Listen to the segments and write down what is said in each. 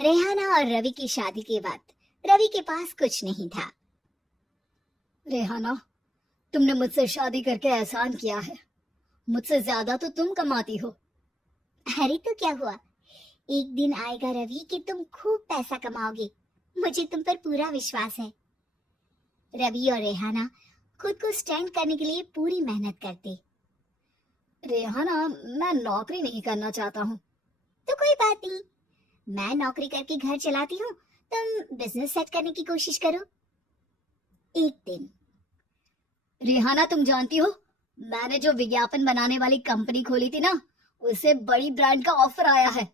रेहाना और रवि की शादी के बाद रवि के पास कुछ नहीं था। रेहाना, तुमने मुझसे शादी करके एहसान किया है। मुझसे ज्यादा तो तुम कमाती हो। अरे तो क्या हुआ, एक दिन आएगा रवि कि तुम खूब पैसा कमाओगे। मुझे तुम पर पूरा विश्वास है। रवि और रेहाना खुद को स्टैंड करने के लिए पूरी मेहनत करते। रेहाना, मैं नौकरी नहीं करना चाहता हूँ। तो कोई बात नहीं, मैं नौकरी करके घर चलाती हूँ, तुम बिजनेस सेट करने की कोशिश करो। एक दिन। रेहाना, तुम जानती हो, मैंने जो विज्ञापन बनाने वाली कंपनी खोली थी ना, उससे बड़ी ब्रांड का ऑफर आया है।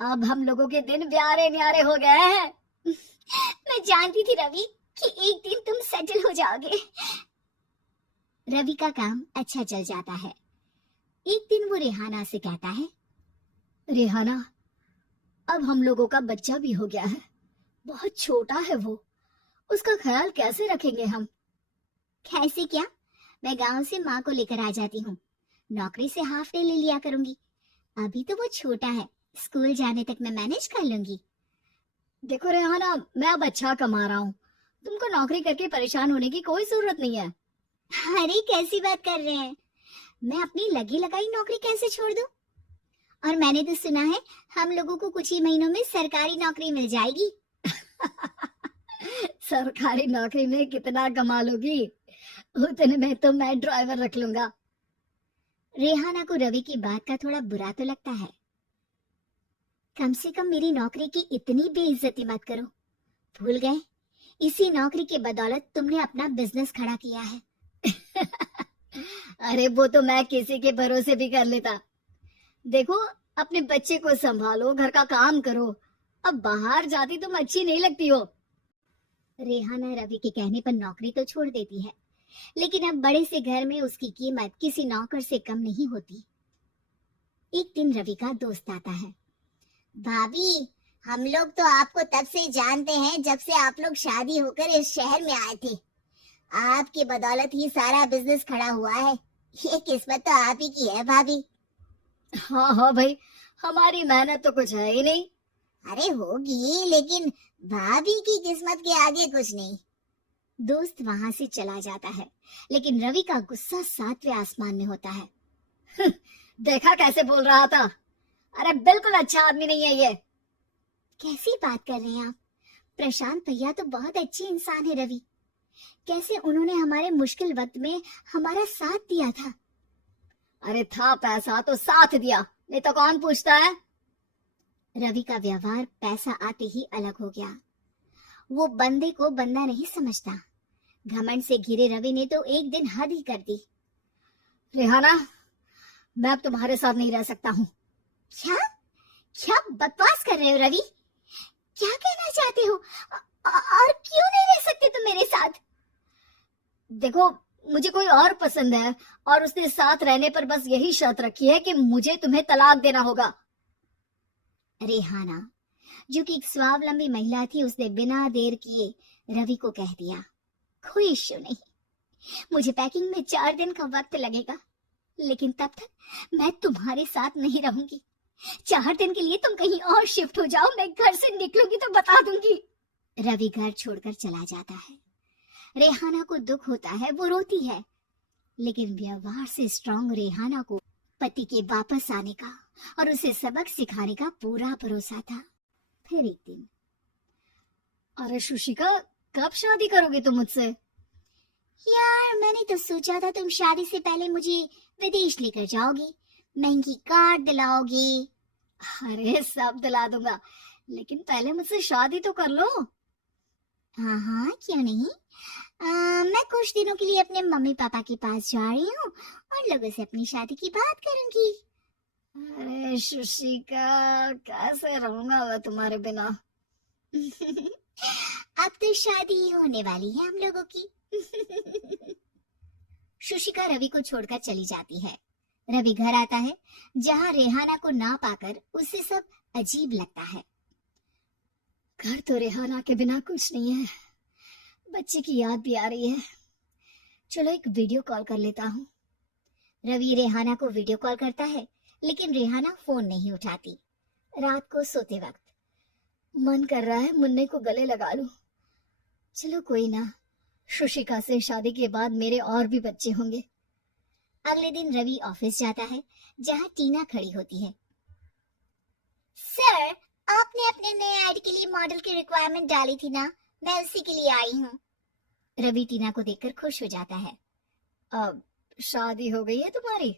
अब हम लोगों के दिन प्यारे न्यारे हो गए हैं। मैं जानती थी रवि कि एक दिन तुम सेटल हो जाओगे। रवि का काम अच्छा चल जाता है। एक दिन वो रेहाना से कहता है, रेहाना, अब हम लोगों का बच्चा भी हो गया है। बहुत छोटा है वो, उसका ख्याल कैसे रखेंगे हम? कैसे क्या, मैं गांव से माँ को लेकर आ जाती हूँ। नौकरी से हाफ डे ले लिया करूंगी। अभी तो वो छोटा है, स्कूल जाने तक मैं मैनेज कर लूंगी। देखो रेहाना, मैं अब अच्छा कमा रहा हूँ। तुमको नौकरी करके परेशान होने की कोई जरूरत नहीं है। अरे कैसी बात कर रहे हैं, मैं अपनी लगी लगाई नौकरी कैसे छोड़ दूं? और मैंने तो सुना है हम लोगों को कुछ ही महीनों में सरकारी नौकरी मिल जाएगी। सरकारी नौकरी में कितना कमा लोगी? उतने में तो मैं ड्राइवर रख लूंगा। रेहाना को रवि की बात का थोड़ा बुरा तो लगता है। कम से कम मेरी नौकरी की इतनी बेइज्जती मत करो। भूल गए, इसी नौकरी के बदौलत तुमने अपना बिजनेस खड़ा किया है। अरे वो तो मैं किसी के भरोसे भी कर लेता। देखो, अपने बच्चे को संभालो, घर का काम करो। अब बाहर जाती तुम अच्छी नहीं लगती हो। रेहाना रवि के कहने पर नौकरी तो छोड़ देती है, लेकिन अब बड़े से घर में उसकी कीमत किसी नौकर से कम नहीं होती। एक दिन रवि का दोस्त आता है। भाभी, हम लोग तो आपको तब से जानते हैं जब से आप लोग शादी होकर इस शहर में आए थे। आपकी बदौलत ही सारा बिजनेस खड़ा हुआ है। ये किस्मत तो आप ही की है भाभी। हाँ हाँ भाई, हमारी मेहनत तो कुछ है ही नहीं। अरे होगी, लेकिन भाभी की किस्मत के आगे कुछ नहीं। दोस्त वहां से चला जाता है, लेकिन रवि का गुस्सा सातवें आसमान में होता है। देखा कैसे बोल रहा था? अरे बिल्कुल अच्छा आदमी नहीं है ये। कैसी बात कर रहे हैं आप? प्रशांत भैया तो बहुत अच्छे इंसान है रवि। कैसे उन्होंने हमारे मुश्किल वक्त में हमारा साथ दिया था। अरे था पैसा तो साथ दिया, नहीं तो कौन पूछता है? रवि का व्यवहार पैसा आते ही अलग हो गया। वो बंदे को बंदा नहीं समझता। घमंड से घिरे रवि ने तो एक दिन हद ही कर दी। रेहाना, मैं अब तुम्हारे साथ नहीं रह सकता हूँ। क्या क्या बकवास कर रहे हो रवि? क्या कहना चाहते हो? और क्यों नहीं रह सकते तुम मेरे साथ? देखो, मुझे कोई और पसंद है और उसने साथ रहने पर बस यही शर्त रखी है कि मुझे तुम्हें तलाक देना होगा। रेहाना, जो कि एक स्वावलंबी महिला थी, उसने बिना देर किए रवि को कह दिया, कोई इश्यू नहीं, मुझे पैकिंग में 4 दिन का वक्त लगेगा, लेकिन तब तक मैं तुम्हारे साथ नहीं रहूंगी। 4 दिन के लिए तुम कहीं और शिफ्ट हो जाओ, मैं घर से निकलूंगी तो बता दूंगी। रवि घर छोड़कर चला जाता है। रेहाना को दुख होता है, वो रोती है, लेकिन व्यवहार से स्ट्रांग रेहाना को पति के वापस आने का और उसे सबक सिखाने का पूरा भरोसा था। फिर एक दिन, अरे शुशिका, कब शादी करोगे तुम मुझसे? यार मैंने तो सोचा था तुम शादी से पहले मुझे विदेश लेकर जाओगी, महंगी कार दिलाओगी। अरे सब दिला दूंगा, लेकिन पहले मुझसे शादी तो कर लो। हाँ हाँ, क्यों नहीं। मैं कुछ दिनों के लिए अपने मम्मी पापा के पास जा रही हूँ और लोगों से अपनी शादी की बात करूंगी। अरे शुशिका, कैसे रहूंगा मैं तुम्हारे बिना? अब तो शादी होने वाली है हम लोगों की। शुशिका रवि को छोड़कर चली जाती है। रवि घर आता है, जहाँ रेहाना को ना पाकर उसे सब अजीब लगता है। घर तो रेहाना के बिना कुछ नहीं है, बच्चे की याद भी आ रही है। चलो एक वीडियो कॉल कर लेता हूँ। रवि रेहाना को वीडियो कॉल करता है, लेकिन रेहाना फोन नहीं उठाती। रात को सोते वक्त, मन कर रहा है मुन्ने को गले लगा लूं। चलो कोई ना, शुशिका से शादी के बाद मेरे और भी बच्चे होंगे। अगले दिन रवि ऑफिस जाता है जहाँ टीना खड़ी होती है। सर, आपने अपने नए ऐड के लिए मॉडल की रिक्वायरमेंट डाली थी ना, मैं उसी के लिए आई हूँ। रवि टीना को देखकर खुश हो जाता है। अब शादी हो गई है तुम्हारी?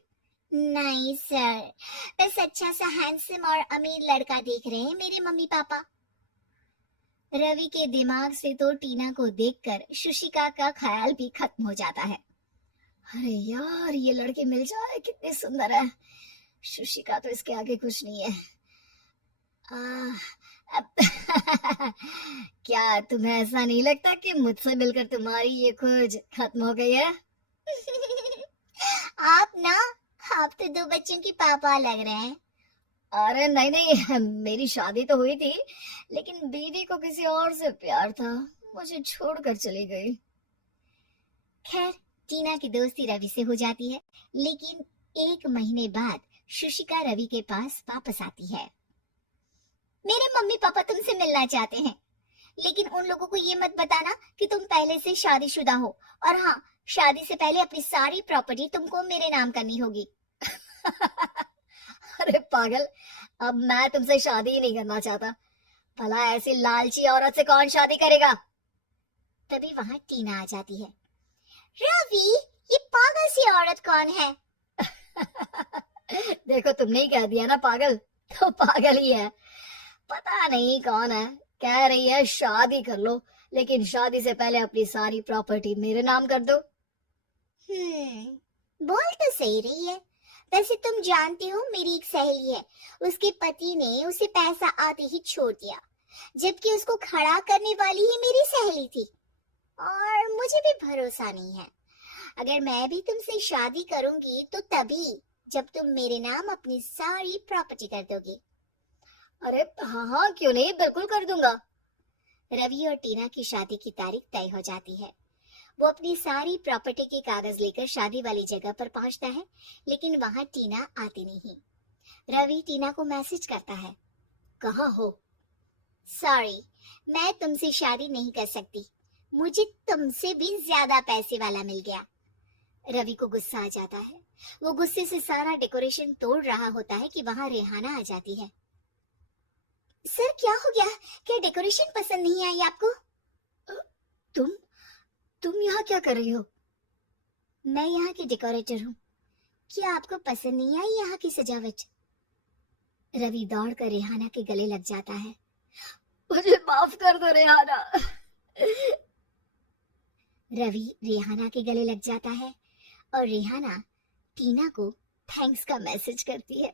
नहीं सर, बस अच्छा सा हैंडसम और अमीर लड़का देख रहे हैं मेरे मम्मी पापा। रवि के दिमाग से तो टीना को देखकर शुशिका का ख्याल भी खत्म हो जाता है। अरे यार, ये लड़के मिल जाए कितने सुंदर है। शुशिका तो इसके आगे कुछ नहीं है। क्या तुम्हें ऐसा नहीं लगता कि मुझसे मिलकर तुम्हारी ये खोज खत्म हो गई है? आप तो 2 बच्चों के पापा लग रहे हैं। अरे नहीं नहीं, मेरी शादी तो हुई थी, लेकिन बीवी को किसी और से प्यार था, मुझे छोड़कर चली गई। खैर, टीना की दोस्ती रवि से हो जाती है, लेकिन 1 महीने बाद शुशिका रवि के पास वापस आती है। मेरे मम्मी पापा तुमसे मिलना चाहते हैं, लेकिन उन लोगों को ये मत बताना कि तुम पहले से शादीशुदा हो, और हाँ, शादी से पहले अपनी सारी प्रॉपर्टी तुमको मेरे नाम करनी होगी। अरे पागल, अब मैं तुमसे शादी ही नहीं करना चाहता। भला ऐसी लालची औरत से कौन शादी करेगा? तभी वहां टीना आ जाती है। रवि, ये पागल सी औरत कौन है? देखो, तुमने ही कह दिया ना पागल, तो पागल ही है। पता नहीं कौन है, कह रही है शादी कर लो, लेकिन शादी से पहले अपनी सारी प्रॉपर्टी मेरे नाम कर दो। बोल तो सही रही है। वैसे तुम जानती हो, मेरी एक सहेली है, उसके पति ने उसे पैसा आते ही छोड़ दिया, जबकि उसको खड़ा करने वाली ही मेरी सहेली थी। और मुझे भी भरोसा नहीं है। अगर मैं भी तुमसे शादी करूंगी तो तभी जब तुम मेरे नाम अपनी सारी प्रॉपर्टी कर दोगी। अरे हाँ हाँ, क्यों नहीं, बिल्कुल कर दूंगा। रवि और टीना की शादी की तारीख तय हो जाती है। वो अपनी सारी प्रॉपर्टी के कागज लेकर शादी वाली जगह पर पहुंचता है, लेकिन वहां टीना आती नहीं। रवि टीना को मैसेज करता है, कहाँ हो? सॉरी, मैं तुमसे शादी नहीं कर सकती, मुझे तुमसे भी ज्यादा पैसे वाला मिल गया। रवि को गुस्सा आ जाता है। वो गुस्से से सारा डेकोरेशन तोड़ रहा होता है कि वहां रेहाना आ जाती है। सर, क्या हो गया? क्या डेकोरेशन पसंद नहीं आई आपको? तुम यहाँ क्या कर रही हो? मैं यहाँ की डेकोरेटर हूँ। क्या आपको पसंद नहीं आई यहाँ की सजावट? रवि दौड़कर रेहाना के गले लग जाता है। मुझे माफ कर दो रेहाना। रवि रेहाना के गले लग जाता है और रेहाना टीना को थैंक्स का मैसेज करती है।